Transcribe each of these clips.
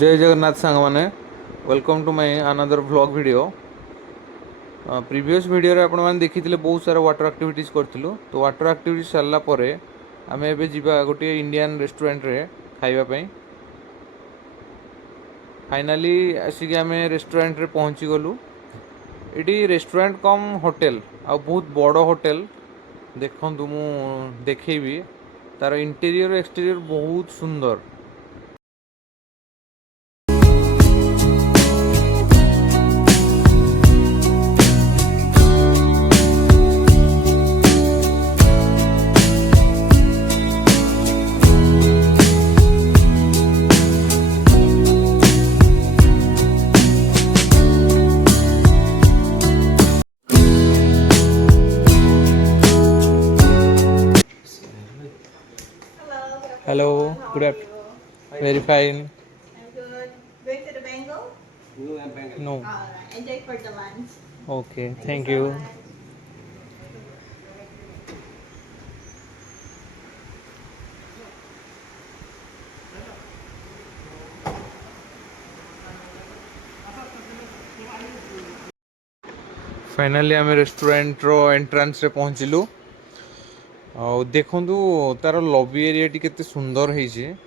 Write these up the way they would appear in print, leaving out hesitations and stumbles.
जय जगन्नाथ सांग मैंने welcome to my another vlog video. Previous video रे आपण मैंने देखी बहुत सारा वाटर एक्टिविटीज करूँ। तो वाटर एक्टिविटीज सरला आम ए गोटे इंडियन रेस्टोरेंट रे खाइबा। फाइनाली आसिक आम रेस्टोरेंट रे पहुँची गलु। ये रेस्टोरेंट कम होटेल आ बहुत बड़ होटेल। देखु मु देखेबी तार इंटीरियर एक्सटीरियर बहुत सुंदर। Hello, good afternoon. Very fine. I'm good. Going to the Bengal? No. Alright. Enjoy for the lunch. Okay, Thank thank you you. so much. Finally आम restaurant रो entrance रे पहुँचलु। देखु तार लॉबी एरिया टी केते सुंदर है।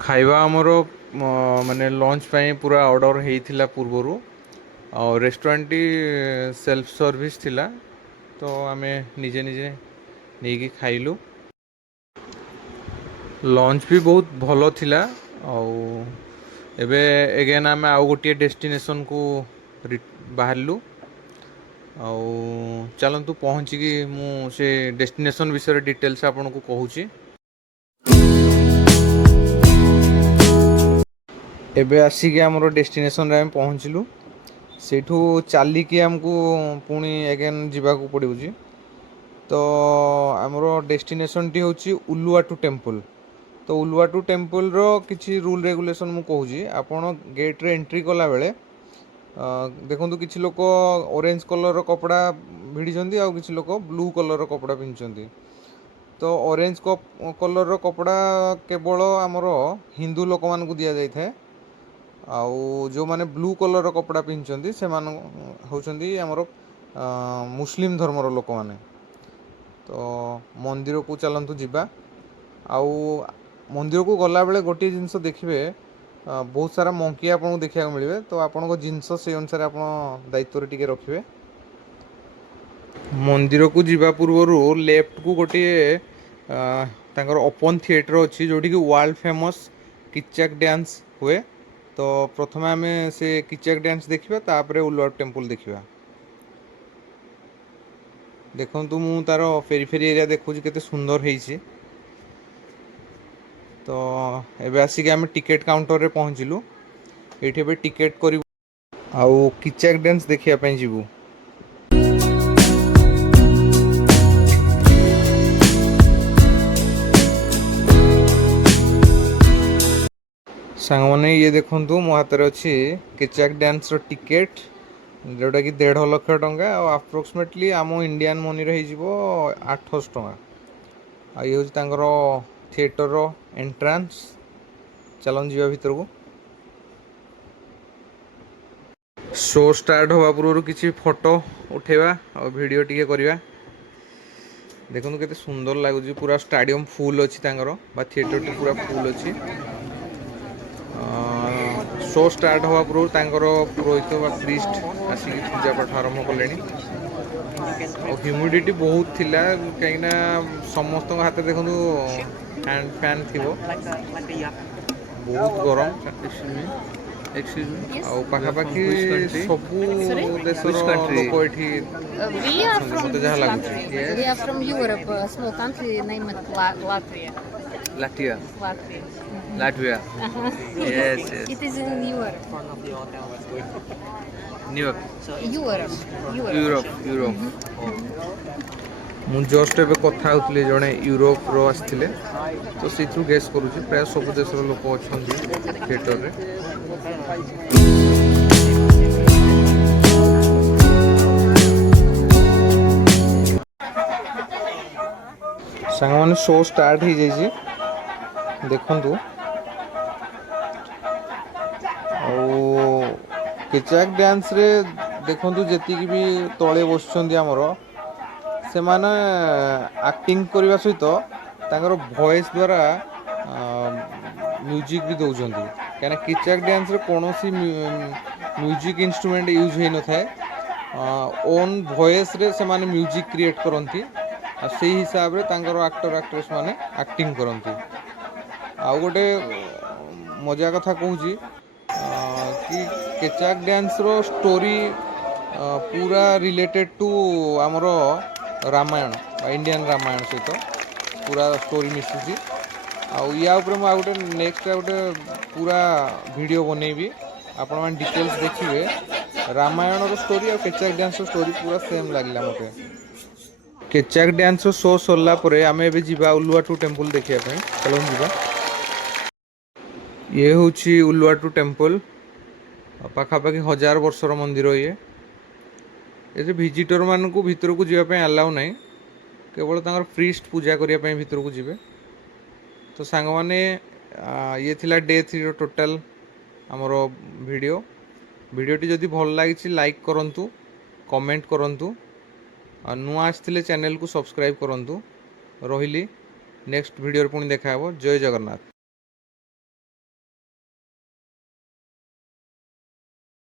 खाइबा आमर माने लंच पाई पूरा ऑर्डर होता पूर्वर और रेस्टोरेंट टी सेल्फ सर्विस थिला। तो आम निजे निजे नहीं खाइलु। लंच भी बहुत भलो थिला। एबे एगेन आम आउ गोटे डेस्टिनेशन को बाहरलु। चलतु पहुँचिकी मु से डेस्टिनेशन विषय डिटेल्स आपन को कहूँ। एबे आसिक आमर डेस्टिनेशन रे आम पहुँचलु। सेठू चलिकी आमको पुणी एगेन जीवाकू पड़ूजी। तो आमर डेस्टिनेशन टी होची उलुवाटू टेम्पल। तो उलुवाटू टेम्पल रो किछि रूल रेगुलेशन मु कहूँ। आपण गेट रे एंट्री कला बेले देखो किछि लोक ऑरेंज कलर रो कपड़ा भिड़ी आ किछि लोक ब्लू कलर रो कपड़ा पिंधुचंती। तो ऑरेंज कलर रो कपड़ा केवल आमर हिंदू लोक मान को दिया जाय थाए। आउ जो माने ब्लू कलर रो कपड़ा पिंधुचंती से मान होचंती आमर मुस्लिम धर्मर लोक माने। तो मंदिर को चलंतु जिबा। आउ मंदिर को गला बेले गोटे जिनस देखिबे बहुत सारा मंकी आपन को देखिया मिलबे। तो आपन को जिनस से अनुसार आपन दायित्व रे टिके रखिबे। मंदिर को जिबा पूर्व लेफ्ट को गोटे तांकर ओपन थिएटर अच्छी जोटी कि वर्ल्ड फेमस किच्चाक डांस हुए। तो प्रथम आम से किच्चाक डांस देखा तापर उलुवाटू टेम्पल देखा। देखु मु तार फेरी फेरी एरिया देखु केते सुंदर है। तो एबे आसिक आम टिकेट काउंटर रे पहुँचलु। ये टिकेट करू आउ किच्चाक डांस देखिया पई जीवु। सांग मैंने ये देखु मो हाथ में अच्छी किच्चाक डांस रो टिकेट जोटा कि 1.5 लाख टंका अप्रोक्सीमेटली आम इंडियन मनी रे हो 800 टंका। ये हूँ थिएटर रो एंट्रांस। चलन जीवा भीतर को शो स्टार्ट हवा पूर्व किसी फोटो उठेवा और वीडियो टिके करवा। देखो केते सुंदर लगुच पूरा स्टाडियम फुल अच्छी थिएटर टी पूरा फुल अच्छी। शो स्टार्ट हवा पूर्व पुरोहित बा प्रीस्ट आसिक पूजा पाठ आरंभ कले। ह्यूमिडिटी बहुत थिला कहीं समस्त हाथ देखो हैंड फैन थी बहुत गरम। पाखापाखि सबू देशर लोक ये We are from मत जहाँ Latvia. We are लगुच from Europe, a small country named Latvia. लाटिया। Latvia. Latvia. Yes, yes. It is in Europe. New York. Europe. Europe. ମୁଁ ଜଷ୍ଟ ଏବେ କଥା ହେଉଥିଲି ଜଣେ ୟୁରୋପର ଆସିଥିଲେ ତ ସେଇଥିରୁ ଗେସ୍ କରୁଛି ପ୍ରାୟ ସବୁ ଦେଶର ଲୋକ ଅଛନ୍ତି ଥିଏଟରରେ। ସାଙ୍ଗମାନେ ଶୋ ଷ୍ଟାର୍ଟ ହେଇଯାଇଛି ଦେଖନ୍ତୁ। ଆଉ କେଚାକ୍ ଡ୍ୟାନ୍ସରେ ଦେଖନ୍ତୁ ଯେତିକି ବି ତଳେ ବସୁଛନ୍ତି ଆମର ସେମାନେ ଆକ୍ଟିଂ କରିବା ସହିତ ତାଙ୍କର ଭଏସ୍ ଦ୍ୱାରା ମ୍ୟୁଜିକ୍ ବି ଦେଉଛନ୍ତି। କାହିଁକିନା କିଚାକ୍ ଡ୍ୟାନ୍ସରେ କୌଣସି ମ୍ୟୁଜିକ୍ ଇନଷ୍ଟ୍ରୁମେଣ୍ଟ ୟୁଜ୍ ହେଇନଥାଏ। ଓନ୍ ଭଏସ୍ରେ ସେମାନେ ମ୍ୟୁଜିକ୍ କ୍ରିଏଟ୍ କରନ୍ତି ଆଉ ସେଇ ହିସାବରେ ତାଙ୍କର ଆକ୍ଟର ଆକ୍ଟ୍ରେସ୍ ମାନେ ଆକ୍ଟିଂ କରନ୍ତି। ଆଉ ଗୋଟେ ମଜା କଥା କହୁଛି କି କେଚାକ୍ ଡ୍ୟାନ୍ସର ଷ୍ଟୋରି ପୁରା ରିଲେଟେଡ୍ ଟୁ ଆମର ରାମାୟଣ ବା ଇଣ୍ଡିଆନ୍ ରାମାୟଣ ସହିତ ପୁରା ଷ୍ଟୋରି ମିଶୁଛି। ଆଉ ୟା ଉପରେ ମୁଁ ଆଉ ଗୋଟେ ନେକ୍ସଟ ଗୋଟେ ପୁରା ଭିଡ଼ିଓ ବନେଇବି, ଆପଣମାନେ ଡିଟେଲ୍ସ ଦେଖିବେ। ରାମାୟଣର ଷ୍ଟୋରି ଆଉ କେଚାକ୍ ଡ୍ୟାନ୍ସର ଷ୍ଟୋରି ପୁରା ସେମ୍ ଲାଗିଲା ମୋତେ। କେଚାକ୍ ଡ୍ୟାନ୍ସର ଶୋ ସରିଲା ପରେ ଆମେ ଏବେ ଯିବା ଉଲୁୱାଟୁ ଟେମ୍ପଲ୍ ଦେଖିବା ପାଇଁ। ଚାଲନ୍ତୁ ଯିବା। ଇଏ ହେଉଛି ଉଲୁୱାଟୁ ଟେମ୍ପଲ୍, ପାଖାପାଖି 1000 ବର୍ଷର ମନ୍ଦିର ଇଏ। ଏଠି ଭିଜିଟର ମାନଙ୍କୁ ଭିତରକୁ ଯିବା ପାଇଁ ଆଲାଉ ନାହିଁ, କେବଳ ତାଙ୍କର ପ୍ରିଷ୍ଟ ପୂଜା କରିବା ପାଇଁ ଭିତରକୁ ଯିବେ। ତ ସାଙ୍ଗମାନେ ଇଏ ଥିଲା ଡେ 3ର ଟୋଟାଲ୍ ଆମର ଭିଡ଼ିଓଟି ଯଦି ଭଲ ଲାଗିଛି ଲାଇକ୍ କରନ୍ତୁ, କମେଣ୍ଟ କରନ୍ତୁ, ଆଉ ନୂଆ ଆସିଥିଲେ ଚ୍ୟାନେଲକୁ ସବସ୍କ୍ରାଇବ୍ କରନ୍ତୁ। ରହିଲି, ନେକ୍ସଟ ଭିଡ଼ିଓରେ ପୁଣି ଦେଖା ହେବ। ଜୟ ଜଗନ୍ନାଥ।